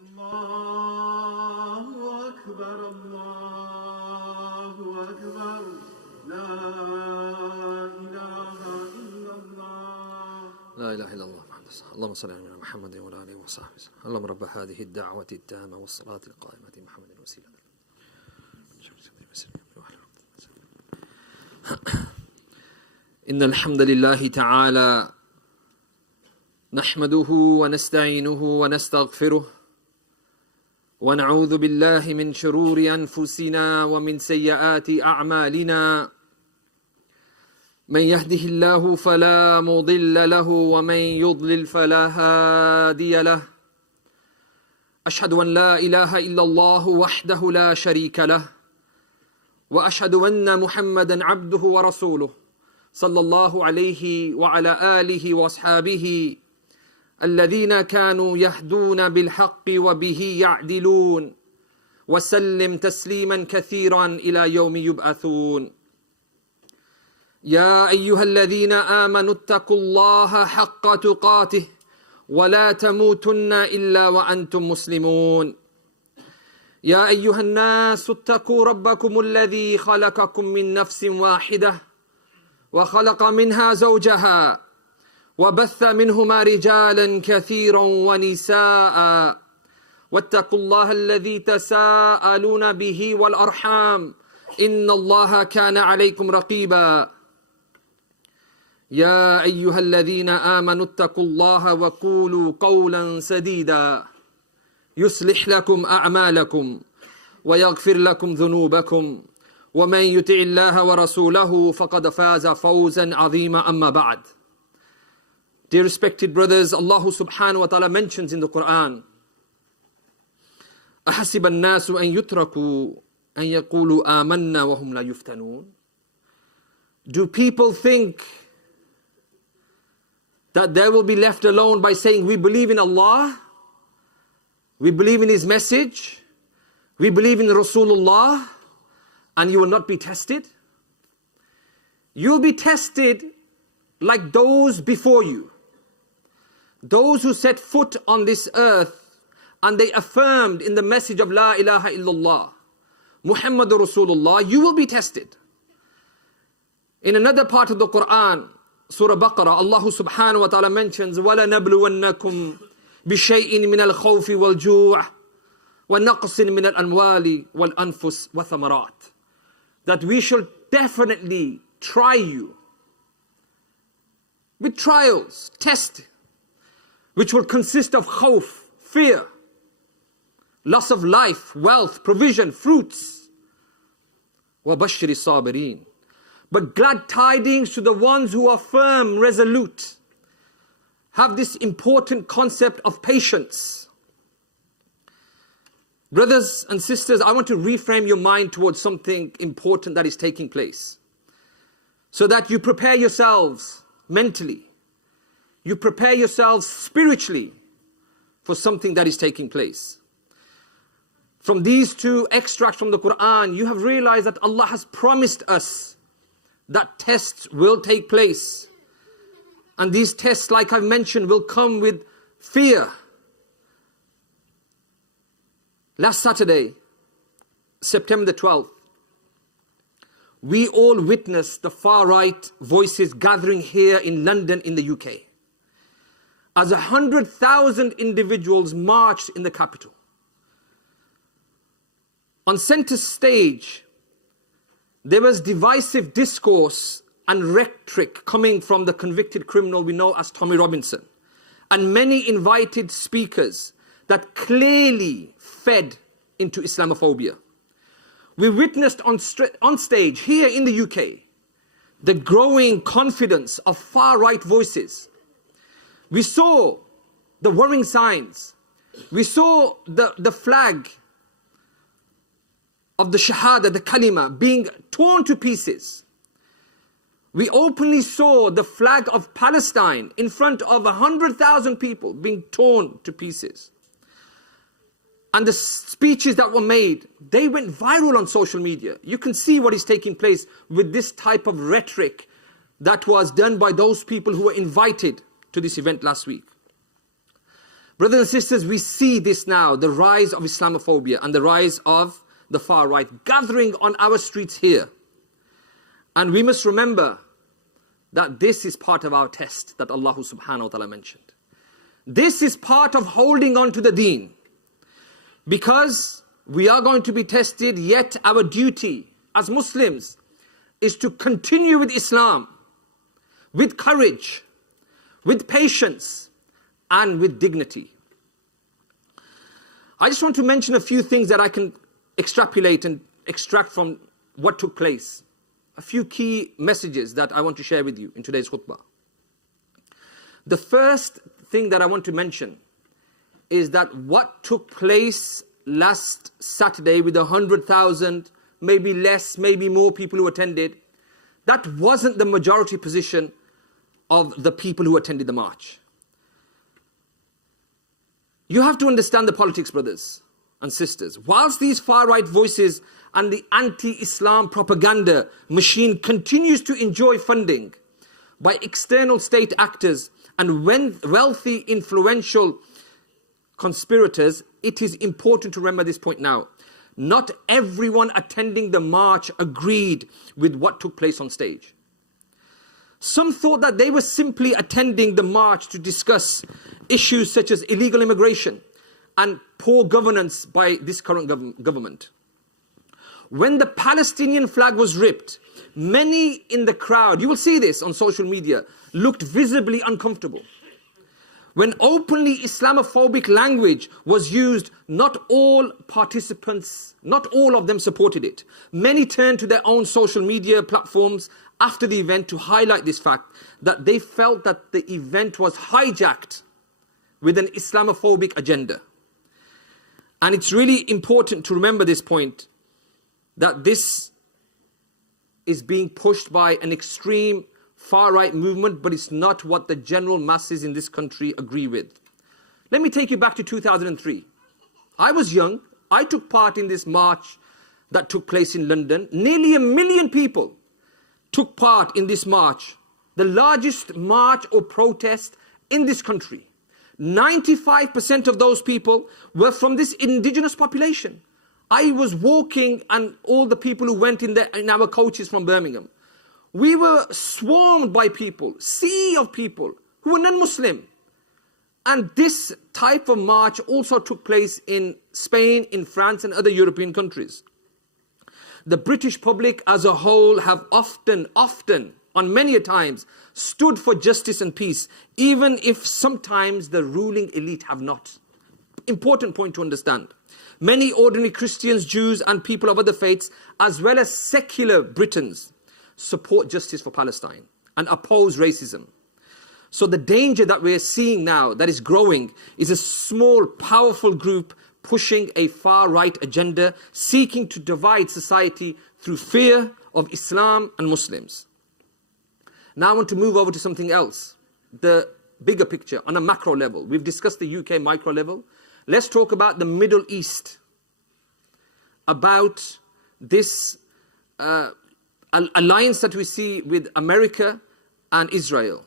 Allahu Akbar, Allahu Akbar, La ilaha illallah. La ilaha illallah. اللهم صل على محمد وعلى اله وصحبه وسلم. اللهم رب هذه الدعوة التامة والصلاة القائمة محمد الوسيلة. إن الحمد لله تعالى نحمده ونستعينه ونستغفره ونعوذ بالله من شرور أنفسنا ومن سيئات أعمالنا. من يهده الله فلا مضل له ومن يضلل فلا هادي له. أشهد أن لا إله إلا الله وحده لا شريك له وأشهد أن محمدا عبده ورسوله صلى الله عليه وعلى آله وأصحابه الذين كانوا يهدون بالحق وبه يعدلون وسلم تسليما كثيرا إلى يوم يبعثون. يا أيها الذين آمنوا اتقوا الله حق تقاته ولا تموتن إلا وأنتم مسلمون. يا أيها الناس اتقوا ربكم الذي خلقكم من نفس واحدة وخلق منها زوجها وبث منهما رجالا كثيرا ونساء واتقوا الله الذي تساءلون به والأرحام إن الله كان عليكم رقيبا. يا أيها الذين آمنوا اتقوا الله وقولوا قولا سديدا يصلح لكم أعمالكم ويغفر لكم ذنوبكم ومن يطع الله ورسوله فقد فاز فوزا عظيما. أما بعد. Dear respected brothers, Allah subhanahu wa ta'ala mentions in the Quran, أحسب الناس أن يتركوا أن يقولوا آمنا وهم لا يفتنون. Do people think that they will be left alone by saying we believe in Allah, we believe in His message, we believe in Rasulullah, and you will not be tested? You'll be tested like those before you. Those who set foot on this earth and they affirmed in the message of La ilaha illallah, Muhammadur Rasulullah, you will be tested. In another part of the Quran, Surah Baqarah, Allah subhanahu wa ta'ala mentions, وَلَنَبْلُوَنَّكُمْ بِشَيْءٍ مِنَ الْخَوْفِ وَالْجُوعِ وَنَقْصٍ مِنَ الْأَمْوَالِ وَالْأَنفُسِ وَثَمَرَاتِ. That we shall definitely try you with trials, test, which will consist of khawf, fear, loss of life, wealth, provision, fruits. وَبَشِّرِ الصَّابِرِينَ. But glad tidings to the ones who are firm, resolute, have this important concept of patience. Brothers and sisters, I want to reframe your mind towards something important that is taking place, so that you prepare yourselves mentally, you prepare yourselves spiritually for something that is taking place. From these two extracts from the Quran, you have realized that Allah has promised us that tests will take place. And these tests, like I've mentioned, will come with fear. Last Saturday, September the 12th, we all witnessed the far-right voices gathering here in London in the UK, as 100,000 individuals marched in the capital. On centre stage, there was divisive discourse and rhetoric coming from the convicted criminal we know as Tommy Robinson, and many invited speakers that clearly fed into Islamophobia. We witnessed on stage here in the UK the growing confidence of far-right voices. We saw the worrying signs. We saw the flag of the Shahada, the Kalima, being torn to pieces. We openly saw the flag of Palestine in front of 100,000 people being torn to pieces. And the speeches that were made, they went viral on social media. You can see what is taking place with this type of rhetoric that was done by those people who were invited to this event last week. Brothers and sisters, we see this now, the rise of Islamophobia and the rise of the far right gathering on our streets here. And we must remember that this is part of our test that Allah subhanahu wa ta'ala mentioned. This is part of holding on to the deen. Because we are going to be tested, yet our duty as Muslims is to continue with Islam, with courage, with patience, and with dignity. I just want to mention a few things that I can extrapolate and extract from what took place. A few key messages that I want to share with you in today's khutbah. The first thing that I want to mention is that what took place last Saturday with 100,000, maybe less, maybe more people who attended, that wasn't the majority position of the people who attended the march. You have to understand the politics, brothers and sisters. Whilst these far-right voices and the anti-Islam propaganda machine continues to enjoy funding by external state actors and wealthy, influential conspirators, it is important to remember this point now. Not everyone attending the march agreed with what took place on stage. Some thought that they were simply attending the march to discuss issues such as illegal immigration and poor governance by this current government. When the Palestinian flag was ripped, many in the crowd, you will see this on social media, looked visibly uncomfortable. When openly Islamophobic language was used, not all participants, not all of them supported it. Many turned to their own social media platforms after the event to highlight this fact, that they felt that the event was hijacked with an Islamophobic agenda. And it's really important to remember this point, that this is being pushed by an extreme far-right movement, but it's not what the general masses in this country agree with. Let me take you back to 2003. I was young. I took part in this march that took place in London. Nearly 1 million people took part in this march, the largest march or protest in this country. 95% of those people were from this indigenous population. I was walking, and all the people who went in our coaches from Birmingham, we were swarmed by people, sea of people who were non-Muslim. And this type of march also took place in Spain, in France, and other European countries. The British public as a whole have often, on many a times, stood for justice and peace, even if sometimes the ruling elite have not. Important point to understand. Many ordinary Christians, Jews, and people of other faiths, as well as secular Britons, support justice for Palestine and oppose racism. So the danger that we're seeing now, that is growing, is a small, powerful group pushing a far-right agenda, seeking to divide society through fear of Islam and Muslims. Now I want to move over to something else, the bigger picture on a macro level. We've discussed the UK micro level. Let's talk about the Middle East, about this alliance that we see with America and Israel.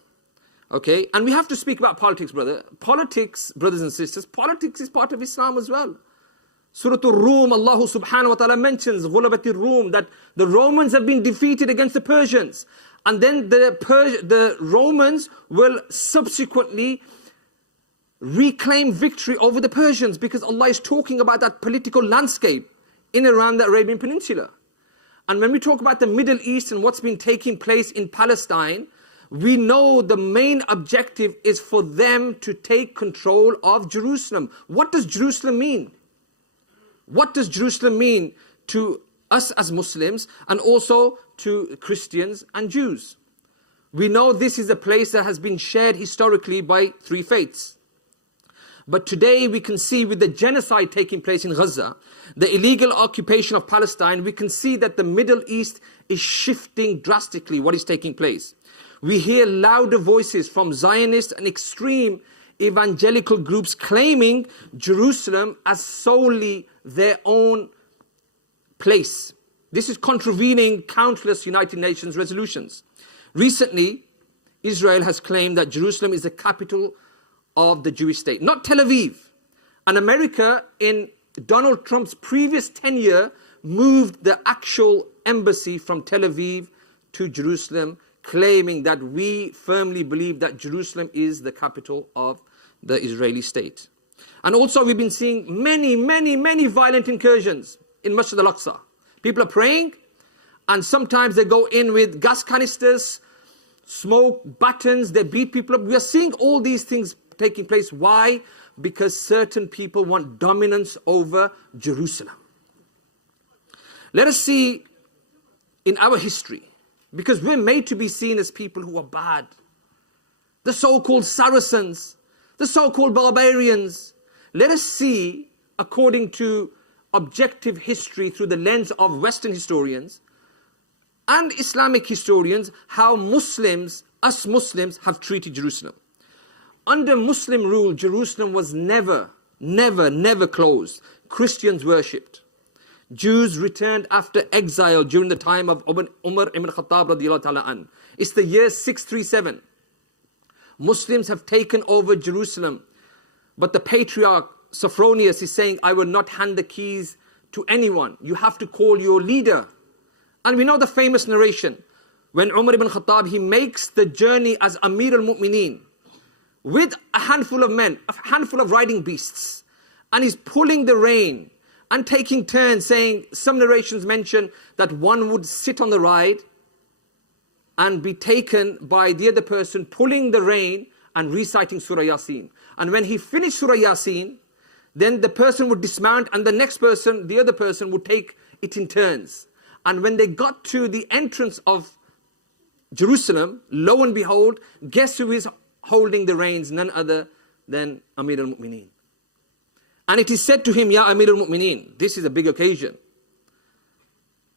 Okay, and we have to speak about politics, Politics, brothers and sisters, politics is part of Islam as well. Surah Al-Rum, Allah subhanahu wa ta'ala mentions, Ghulabat al-Rum, that the Romans have been defeated against the Persians. And then the Romans will subsequently reclaim victory over the Persians, because Allah is talking about that political landscape in around the Arabian Peninsula. And when we talk about the Middle East and what's been taking place in Palestine, we know the main objective is for them to take control of Jerusalem. What does Jerusalem mean? What does Jerusalem mean to us as Muslims and also to Christians and Jews? We know this is a place that has been shared historically by 3 faiths. But today we can see, with the genocide taking place in Gaza, the illegal occupation of Palestine, we can see that the Middle East is shifting drastically what is taking place. We hear louder voices from Zionist and extreme evangelical groups claiming Jerusalem as solely their own place. This is contravening countless United Nations resolutions. Recently, Israel has claimed that Jerusalem is the capital of the Jewish state, not Tel Aviv. And America, in Donald Trump's previous tenure, moved the actual embassy from Tel Aviv to Jerusalem, claiming that we firmly believe that Jerusalem is the capital of the Israeli state. And also we've been seeing many violent incursions in Masjid al-Aqsa. People are praying, and sometimes they go in with gas canisters, smoke, batons, they beat people up. We are seeing all these things taking place. Why? Because certain people want dominance over Jerusalem. Let us see in our history, because we're made to be seen as people who are bad. The so-called Saracens, the so-called barbarians. Let us see, according to objective history through the lens of Western historians and Islamic historians, how Muslims, us Muslims, have treated Jerusalem. Under Muslim rule, Jerusalem was never closed. Christians worshipped. Jews returned after exile during the time of Umar ibn Khattab radiyallahu ta'ala an. It's the year 637. Muslims have taken over Jerusalem, but the patriarch Sophronius is saying, I will not hand the keys to anyone. You have to call your leader. And we know the famous narration, when Umar ibn Khattab, he makes the journey as Amir al-Mu'mineen, with a handful of men, a handful of riding beasts, and he's pulling the rein and taking turns, saying, some narrations mention that one would sit on the ride and be taken by the other person pulling the rein and reciting Surah Yasin. And when he finished Surah Yasin, then the person would dismount, and the next person, the other person, would take it in turns. And when they got to the entrance of Jerusalem, lo and behold, guess who is holding the reins? None other than Amir al-Mu'mineen. And it is said to him, Ya Amir al-Mu'mineen, this is a big occasion.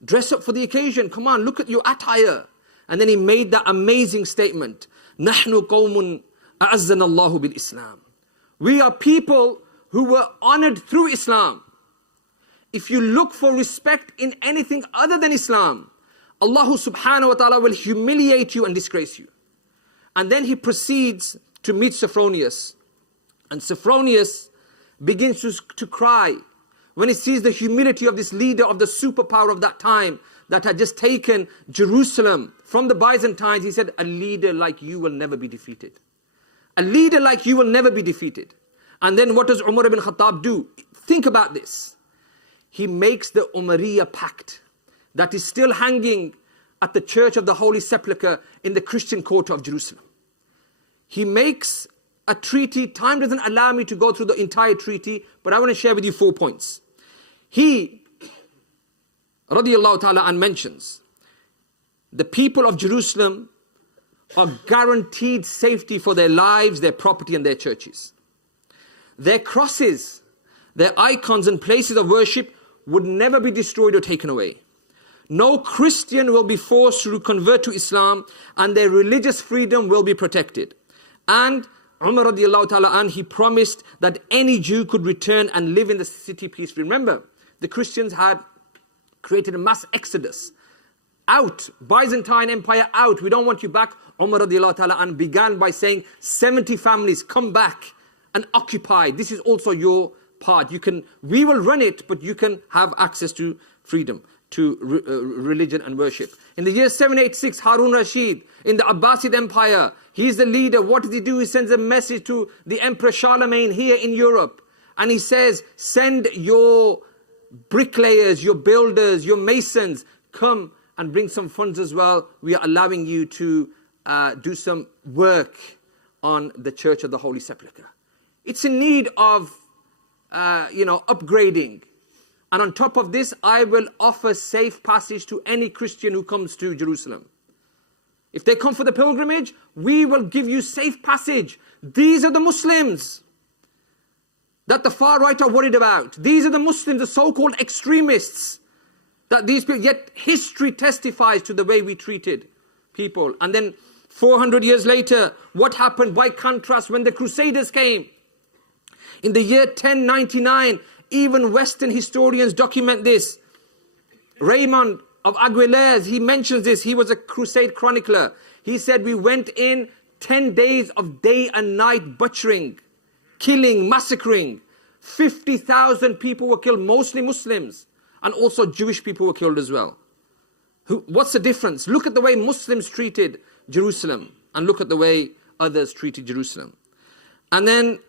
Dress up for the occasion. Come on, look at your attire. And then he made that amazing statement, Nahnu qawmun a'azzana Allahu bil Islam. We are people who were honored through Islam. If you look for respect in anything other than Islam, Allah subhanahu wa ta'ala will humiliate you and disgrace you. And then he proceeds to meet Sophronius. And Sophronius begins to cry when he sees the humility of this leader of the superpower of that time that had just taken Jerusalem from the Byzantines. He said, a leader like you will never be defeated. A leader like you will never be defeated. And then what does Umar ibn Khattab do? Think about this. He makes the Umayyad Pact that is still hanging at the Church of the Holy Sepulchre in the Christian quarter of Jerusalem. He makes a treaty. Time doesn't allow me to go through the entire treaty, but I want to share with you 4 points. He, radiyallahu ta'ala an, mentions the people of Jerusalem are guaranteed safety for their lives, their property and their churches. Their crosses, their icons and places of worship would never be destroyed or taken away. No Christian will be forced to convert to Islam, and their religious freedom will be protected. And Umar radiallahu ta'ala an, he promised that any Jew could return and live in the city peacefully. Remember, the Christians had created a mass exodus. Out, Byzantine Empire out, we don't want you back. Umar radiallahu ta'ala an began by saying, 70 families, come back and occupy. This is also your part. We will run it, but you can have access to freedom, to religion and worship. In the year 786, Harun Rashid, in the Abbasid Empire, he's the leader. What does he do? He sends a message to the Emperor Charlemagne here in Europe. And he says, send your bricklayers, your builders, your masons, come and bring some funds as well. We are allowing you to do some work on the Church of the Holy Sepulchre. It's in need of, upgrading. And on top of this, I will offer safe passage to any Christian who comes to Jerusalem. If they come for the pilgrimage, we will give you safe passage. These are the Muslims that the far right are worried about. These are the Muslims, the so-called extremists, that these people, yet history testifies to the way we treated people. And then 400 years later, what happened? By contrast, when the Crusaders came, in the year 1099, even Western historians document this. Raymond of Aguilers, he mentions this. He was a crusade chronicler. He said, we went in 10 days of day and night butchering killing, massacring. 50,000 people were killed, mostly Muslims, and also Jewish people were killed as well. What's the difference? Look at the way Muslims treated Jerusalem and look at the way others treated Jerusalem. And then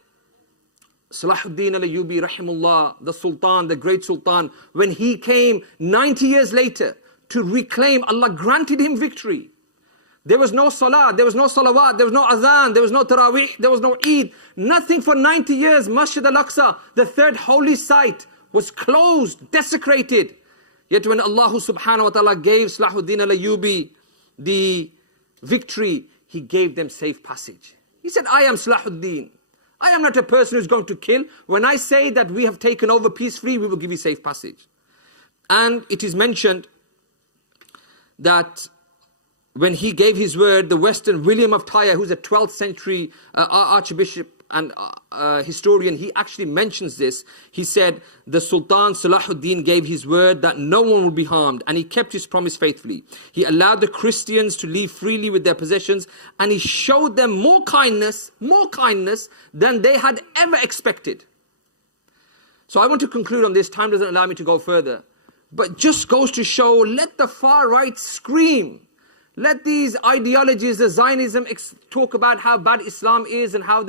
Salahuddin al-Ayyubi rahimullah, the Sultan, the great Sultan, when he came 90 years later to reclaim, Allah granted him victory. There was no salah, there was no salawat, there was no adhan, there was no tarawih, there was no Eid. Nothing for 90 years. Masjid al-Aqsa, the third holy site, was closed, desecrated. Yet when Allah subhanahu wa ta'ala gave Salahuddin al-Ayyubi the victory, He gave them safe passage. He said, I am Salahuddin. I am not a person who's going to kill. When I say that we have taken over peacefully, we will give you safe passage. And it is mentioned that when he gave his word, the Western William of Tyre, who's a 12th century archbishop and historian, he actually mentions this. He said, the Sultan Salahuddin gave his word that no one will be harmed, and he kept his promise faithfully. He allowed the Christians to leave freely with their possessions, and he showed them more kindness than they had ever expected. So I want to conclude on this. Time doesn't allow me to go further. But just goes to show, let the far right scream. Let these ideologies, the Zionism, talk about how bad Islam is and how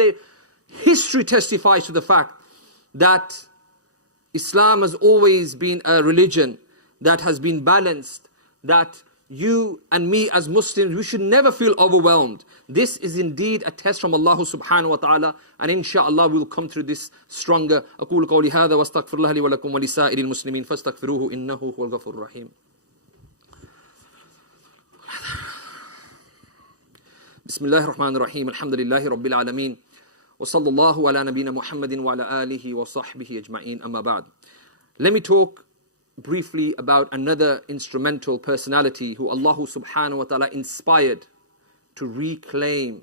history testifies to the fact that Islam has always been a religion that has been balanced, that you and me as Muslims, we should never feel overwhelmed. This is indeed a test from Allah subhanahu wa ta'ala, and inshallah we will come through this stronger. أقول قولي هذا واستغفر الله لي ولكم ولسائر المسلمين فاستغفروه إنه هو الغفور الرحيم. بسم الله الرحمن الرحيم الحمد لله رب العالمين وصلى الله على نبينا محمد وعلى آله وصحبه أجمعين أما بعد. Let me talk briefly about another instrumental personality who Allah subhanahu wa ta'ala inspired to reclaim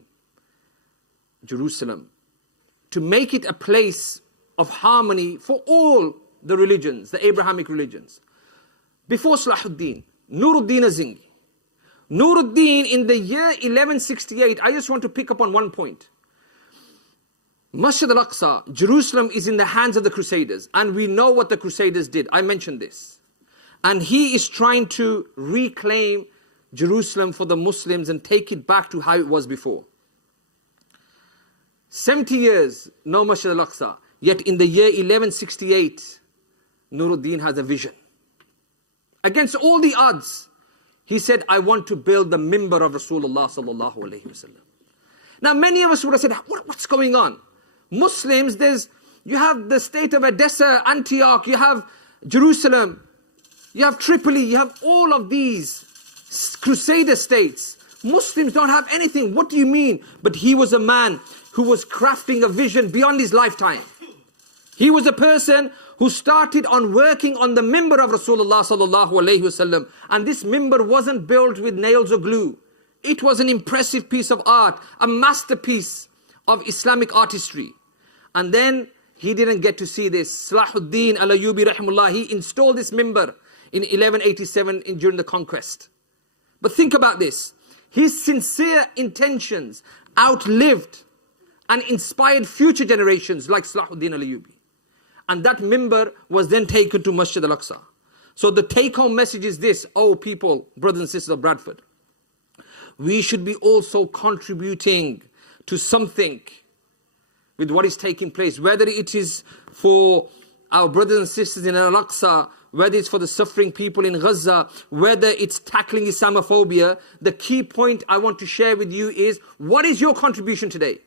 Jerusalem, to make it a place of harmony for all the religions, the Abrahamic religions. Before Salahuddin, Nuruddin Azingi. Nuruddin in the year 1168, I just want to pick up on one point. Masjid al-Aqsa, Jerusalem, is in the hands of the Crusaders, and we know what the Crusaders did. I mentioned this. And he is trying to reclaim Jerusalem for the Muslims and take it back to how it was before. 70 years, no Masjid al-Aqsa. Yet in the year 1168, Nuruddin has a vision. Against all the odds, he said, I want to build the mimbar of Rasulullah sallallahu alayhi wasallam. Now many of us would have said, what's going on? Muslims, you have the state of Edessa, Antioch, you have Jerusalem, you have Tripoli, you have all of these Crusader states. Muslims don't have anything. What do you mean? But he was a man who was crafting a vision beyond his lifetime. He was a person who started on working on the mimbar of Rasulullah sallallahu alayhi wasallam. And this mimbar wasn't built with nails or glue. It was an impressive piece of art, a masterpiece of Islamic artistry. And then he didn't get to see this. Salahuddin al-Ayyubi rahimullah, he installed this mimbar in 1187 during the conquest. But think about this. His sincere intentions outlived and inspired future generations like Salahuddin al-Ayyubi. And that mimbar was then taken to Masjid al-Aqsa. So the take-home message is this, oh people, brothers and sisters of Bradford, we should be also contributing to something with what is taking place, whether it is for our brothers and sisters in Al-Aqsa, whether it's for the suffering people in Gaza, whether it's tackling Islamophobia. The key point I want to share with you is, what is your contribution today?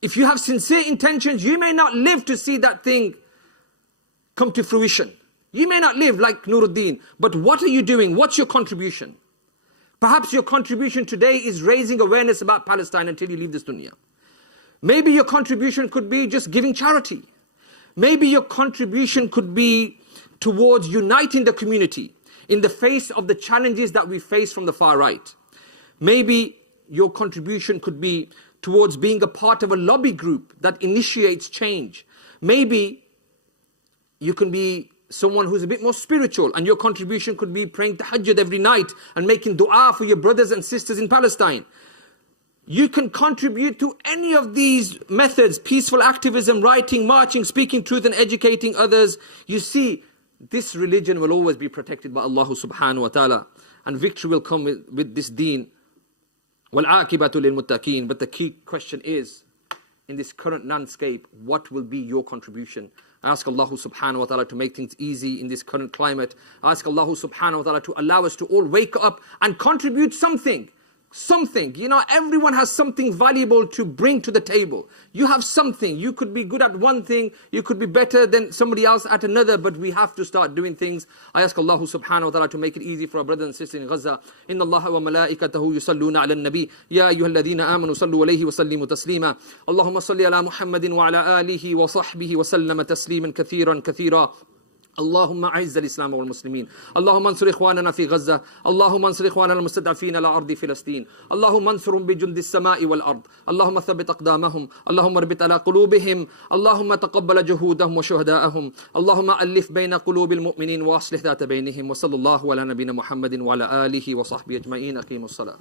If you have sincere intentions, you may not live to see that thing come to fruition. You may not live like Nuruddin, but what are you doing? What's your contribution? Perhaps your contribution today is raising awareness about Palestine until you leave this dunya. Maybe your contribution could be just giving charity. Maybe your contribution could be towards uniting the community in the face of the challenges that we face from the far right. Maybe your contribution could be towards being a part of a lobby group that initiates change. Maybe you can be someone who's a bit more spiritual, and your contribution could be praying tahajjud every night and making dua for your brothers and sisters in Palestine. You can contribute to any of these methods: peaceful activism, writing, marching, speaking truth and educating others. You see, this religion will always be protected by Allah subhanahu wa ta'ala, and victory will come with this deen. وَالْعَاقِبَةُ لِلْمُتَّقِينَ. But the key question is, in this current landscape, what will be your contribution? I ask Allah subhanahu wa ta'ala to make things easy in this current climate. I ask Allah subhanahu wa ta'ala to allow us to all wake up and contribute something. Something. You know, everyone has something valuable to bring to the table. You have something. You could be good at one thing. You could be better than somebody else at another. But we have to start doing things. I ask Allah subhanahu wa ta'ala to make it easy for our brothers and sisters in Gaza. Inna Allah wa malaikatahu yusalluna ala nabi. Ya ayyuhalladhina amanu sallu alayhi wa sallimu taslima. Allahumma salli ala Muhammadin wa ala alihi wa sahbihi wa sallama tasliman kathiran kathira. اللهم أعز الإسلام والمسلمين. اللهم انصر إخواننا في غزة. اللهم انصر إخواننا المستضعفين على أرض فلسطين. اللهم انصرهم بجند السماء والأرض. اللهم ثبت أقدامهم. اللهم اربط على قلوبهم. اللهم تقبل جهودهم وشهداءهم. اللهم ألف بين قلوب المؤمنين وأصلح ذات بينهم. وصلى الله على نبينا محمد وعلى آله وصحبه أجمعين. أقيموا الصلاة.